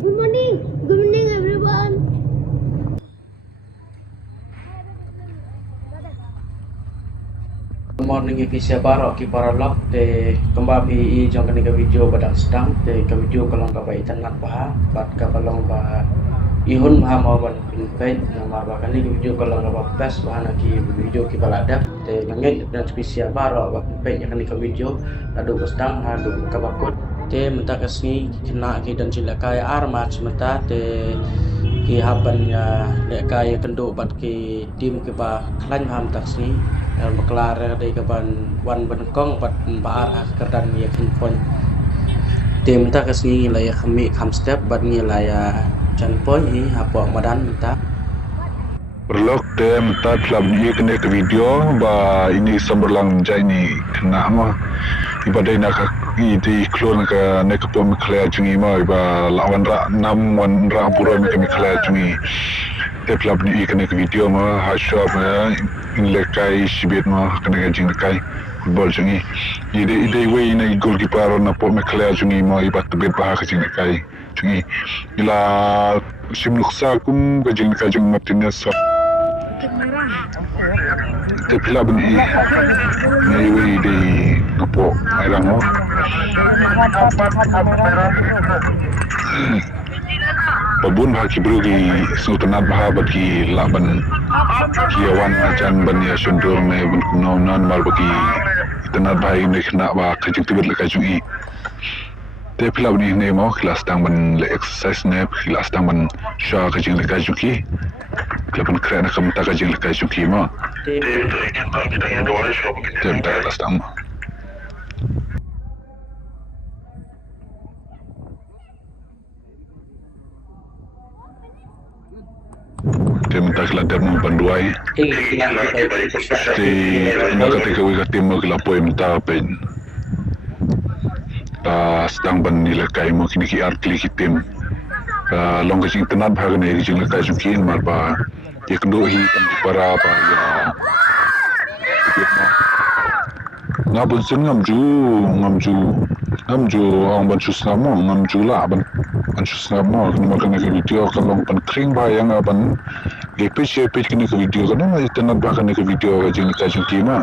Good morning everyone. Good morning Ifisia Barok ki para lok te kembali i jong kani ka video badang sedang te ka video kalong ka bai tanat bah bat ka balong bah ihun bah mau ban pinkai nama bah kani ka video kalong ka best bah na ki video ki baladak te nganget dan Ifisia Barok bah pinkai kani ka video adu sedang adu ka bakut te menta kasni kena ki dan silakai armat menta te ki haban ya lekai kenduk bat ki tim ki bah klan ham taksi Baklar dari kapan wan benekong bat baar kerdan ya kinpon tim tak kasih laya kami kam step bat ngilaya chan poi apa madan minta berlok dem ta club ni kena ke video ba ini semberlang jai ni kena ma ibadai nak di klon ka ne ka pom khlaya jungi ma ba lawan ra nam wan ra pura me kami khlaya jungi te club ni kena ke video ma ha shop in lekai sibet ma kena ke jing lekai football jungi ide we ina goalkeeper na pom khlaya jungi ma ibat bet ba ka jing lekai jungi ila simnuksa kum ka jing lekai jung Martinez te club ni we de napo ailang mo babun ha ki brugi sultanat baha bagi laban kiawan ajan ban ya sundur me bun kuno nan mar bagi tanat baha ni kena ba kajing tibet le kajui te club ni ne mo kelas tang ban le exercise ne kelas tang ban sha kajing le kajuki klapan keren kam ta kajing le kajuki ma te kelas tang tim tak keladar membanduai nak ketika we tim kelapoi minta pen sedang ban nilai kai mo kini ki arkli tim long kecing tenat bhag ne ri jing kai jukin marba ek do hi tam para ba ya na bun sen ngamju ang ban chus namo ngamju la ban chus namo kini makan ke video kalong pan kring ba yang ban epich kini ke video kan na tenat ba kan ke video jing kai jukin ma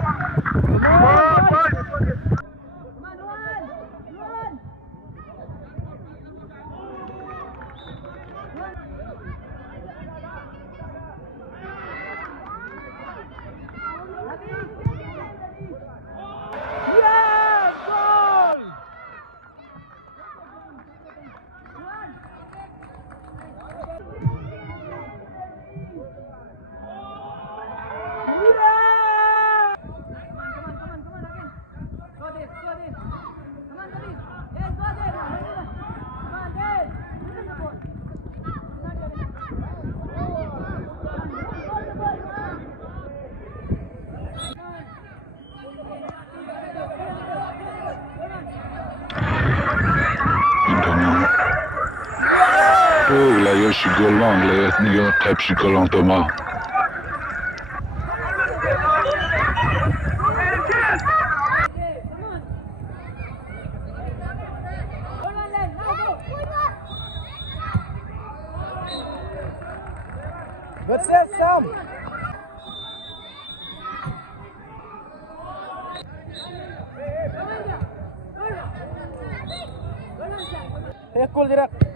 la yo shigolang le yo type shigolang toma Good set, Sam. Hey, cool direct.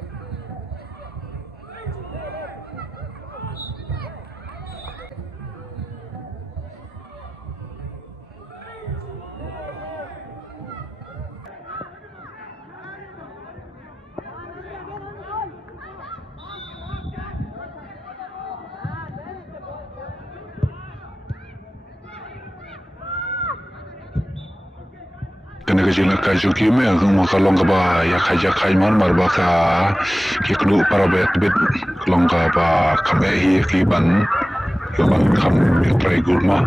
kena kajing ka juki me mo kalong ka ba ya khai mar ba ka ki klu para ba tibet kalong ka ba khame hi ki ban yo ban kham trai gul ma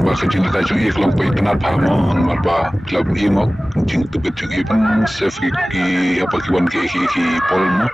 ba kajing ka juki kalong pa itanat pa mo mar ba club hi mo jing tibet jing ban safe ki apa ki wan ki pol mo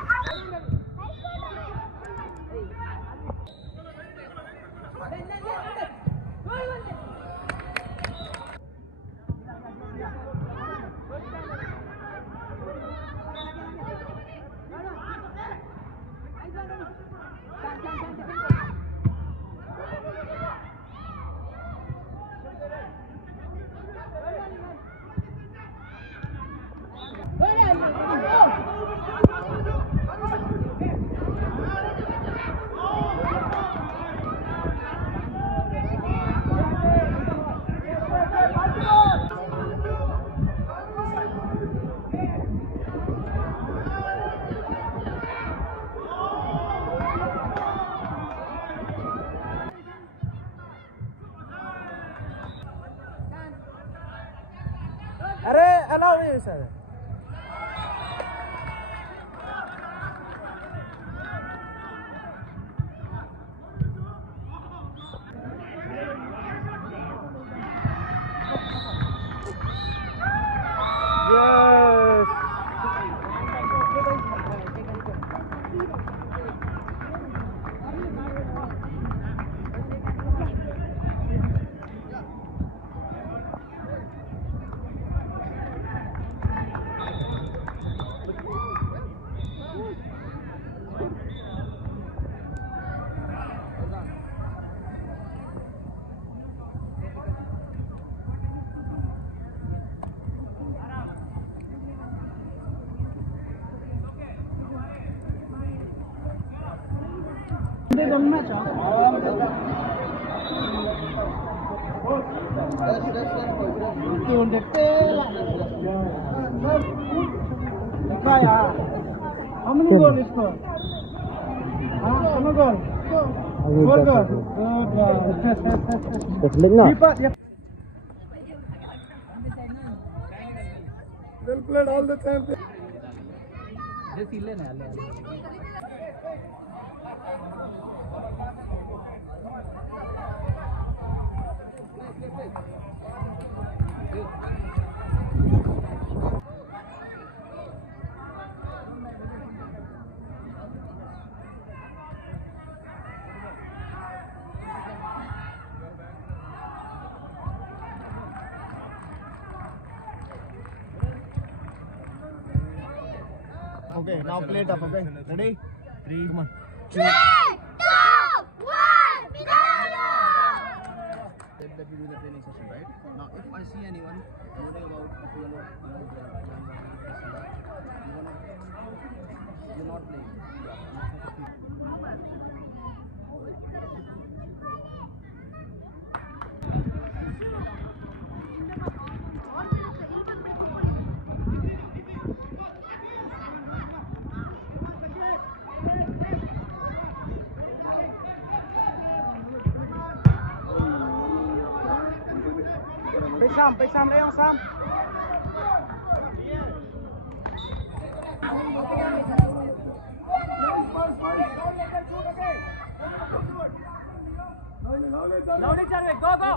sir. Yes. How many goals is score? How many goals? 4 goals. Good. Well played all the time. Okay, now play it up, okay? Ready? 3, come on. 3, 2, 1, Minaya! Said that we do the training session, right? Now, if I see anyone knowing about you're not playing. Pay Sam, Rayong Sam. Loaded, Charvik, go, go.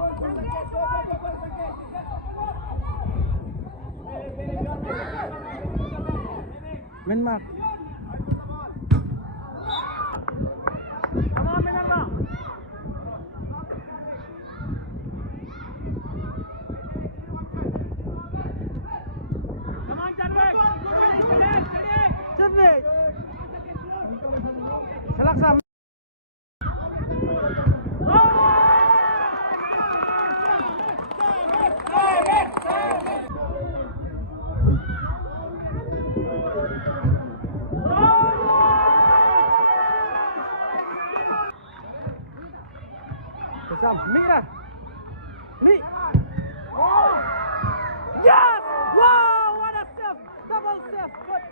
Win mark. Come on, Minalla. Selak Sam. Sam, Mira. Me. Yes! Wow, what a save! Double save. Good.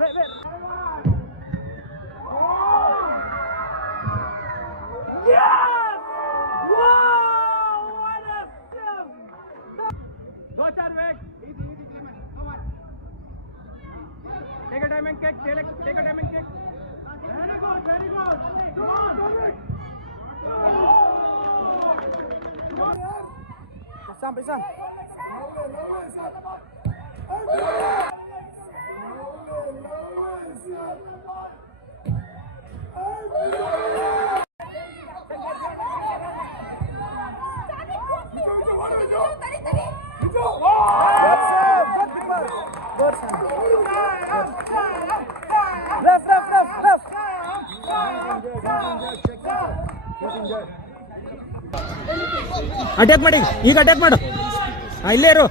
Wait. Yes! Wow, what a save! Go, Charvik. Take a diamond kick. Take a diamond kick. Very good. Come on, Charvik. Sam. Left. Attack ಮಾಡಿ ಈಗ attack ಮಾಡು ಇಲ್ಲೇ ಇರು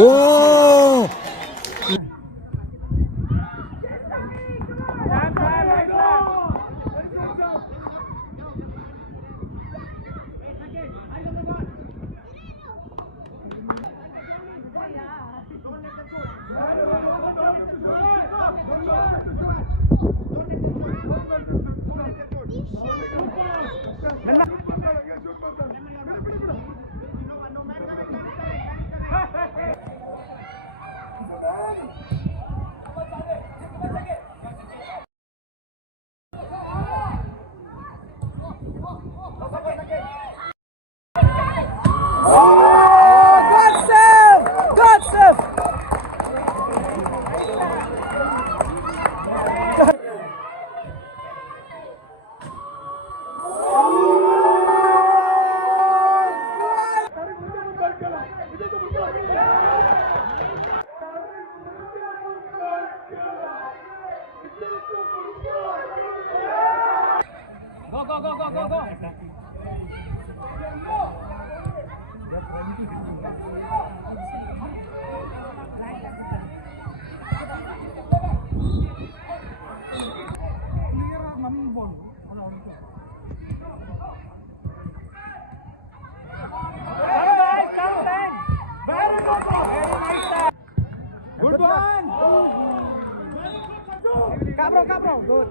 ಓ Menang. Good save! Good save! Go, go, go, go, go, go! Good one! Capro, good.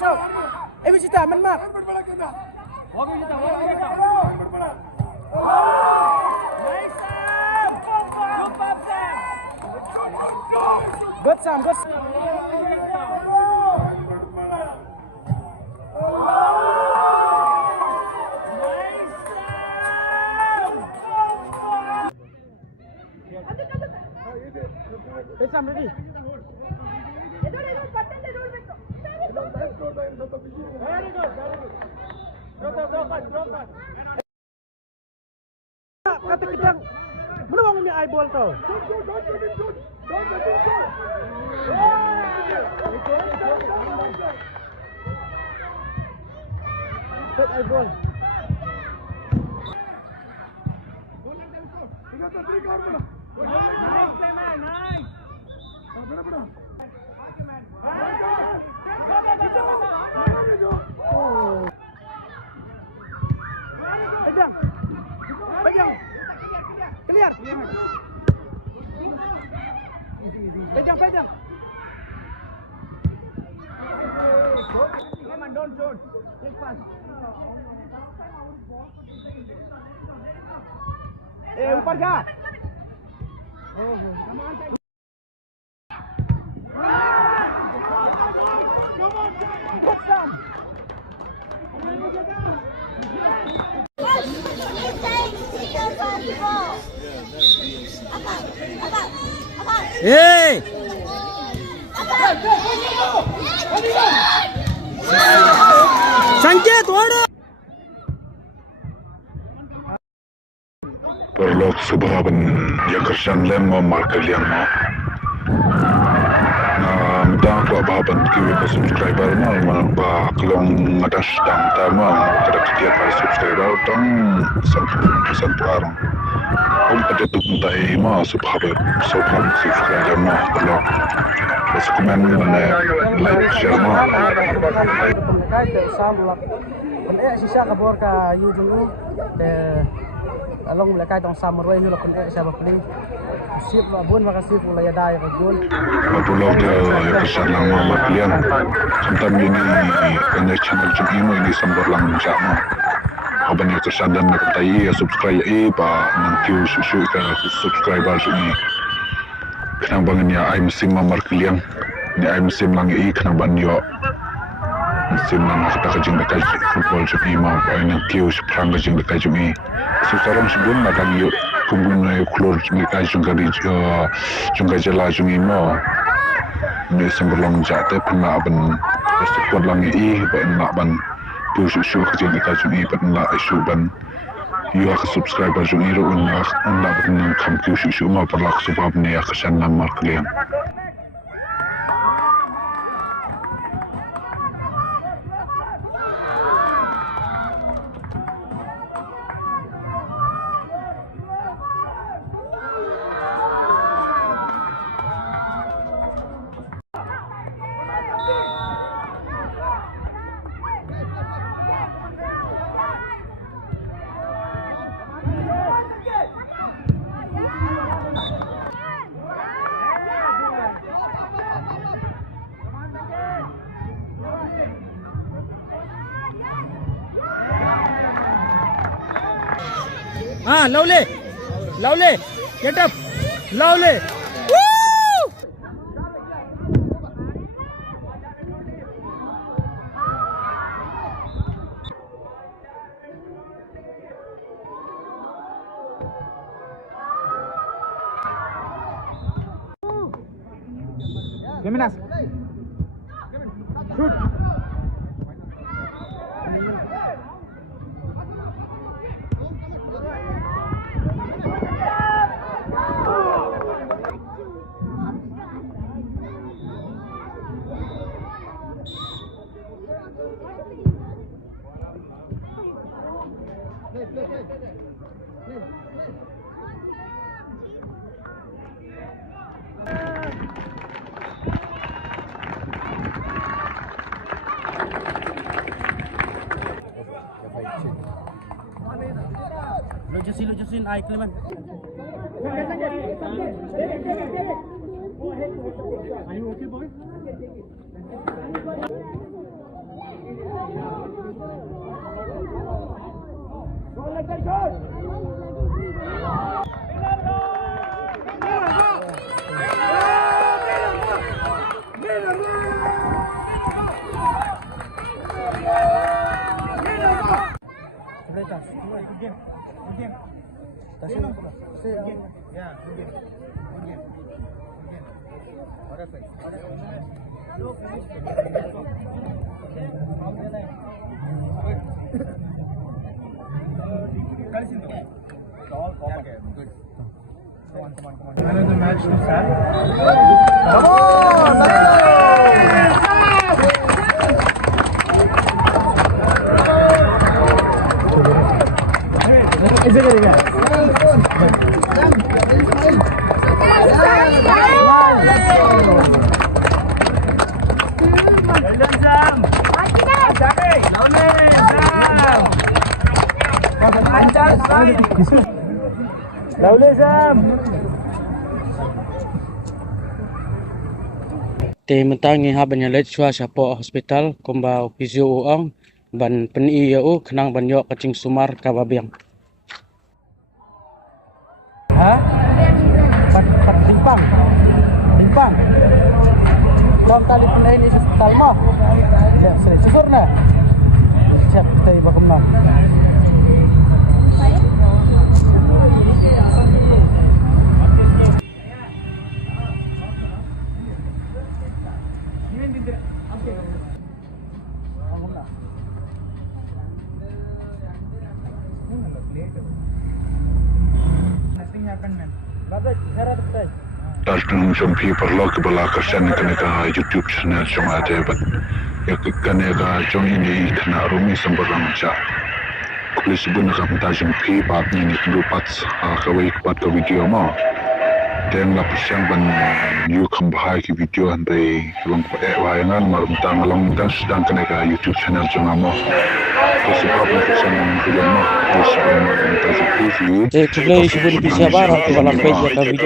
Show. Every time, man, mark. Walk with it. Nice, Sam. Jump up, Sam. Good, Sam. Good. Hey, Sam, ready? Very good. Drop it. Kata kedang, meluang ni eyeball tau. Good eyeball. Nice, man, nice. Pegang. Clear. Pegang. Come on, don't shoot. Take pass. ऊपर जा. Good Sam. Hey! Sanket, order! Perlok sebahaban ya kersan lem mo markalian mo. Mudang ko bahaban kiwi ka subscriber mo man ba klong ngadas dang tama kada kitiat pa subscriber tang san parang. Om pada tu mutai ma subscriber mo perlok. Bas komen mana like share mo. Kait samlak. Kon sisa kabor ka YouTube te along la kait tong samarway hu la kon sa bapli. Sip bun makasih mulai ada ya gol. Perlok ya kersan lang mo markalian. Samtam ini kanya channel juga ini sambar lang jama. Aban ya kersan dan nak tayi ya subscribe pa nang view susu ka subscriber ini. Kenang bangan ya ay musim markalian. Ni ay musim lang kenang ban yo. Musim lang kita kajing dekat football juga mau ay nang view seperang kajing dekat juga. Sekarang sebelum makan yo kumpul keluar dekat juga jala juga mau. Ni semberlang jatuh pernah ban support lang nak ban view susu kajing dekat juga pernah isu ban. You are subscriber juga itu nak ban kam view susu mau perlak sebab ni ya kesan nama kalian. Lovely. Lovely. Get up. Lovely. Geminas. Shoot. Lujusin, ay Clement. Are you okay, boy? Go like that, go! Another match to start. Come on! Is it again? Lovely Sam. Te mentangi ha banyalet chua sapo hospital komba physio uang ban peni u khnang banyo kacing sumar kababiang. Hah? Timpang. Kau tali pindahin di hospital mo. Ya, susur na. Siap, tayo bakam na. Nothing happened, man. Dalton Jumpi perlu kebelakang kena YouTube channel cuma ada, but ya kena jom ini kena rumi sembarang cak. Kulis pun nak minta Jumpi patnya ni lupat kawai kuat ke video mau. Dan lapis yang ban you kembali ke video sampai long wayangan malam tang long dan sedang kena YouTube channel cuma mau. Terus problem kesan video mau. Terus minta Jumpi. Te kublai sibun bisa barang tu balang page ya video.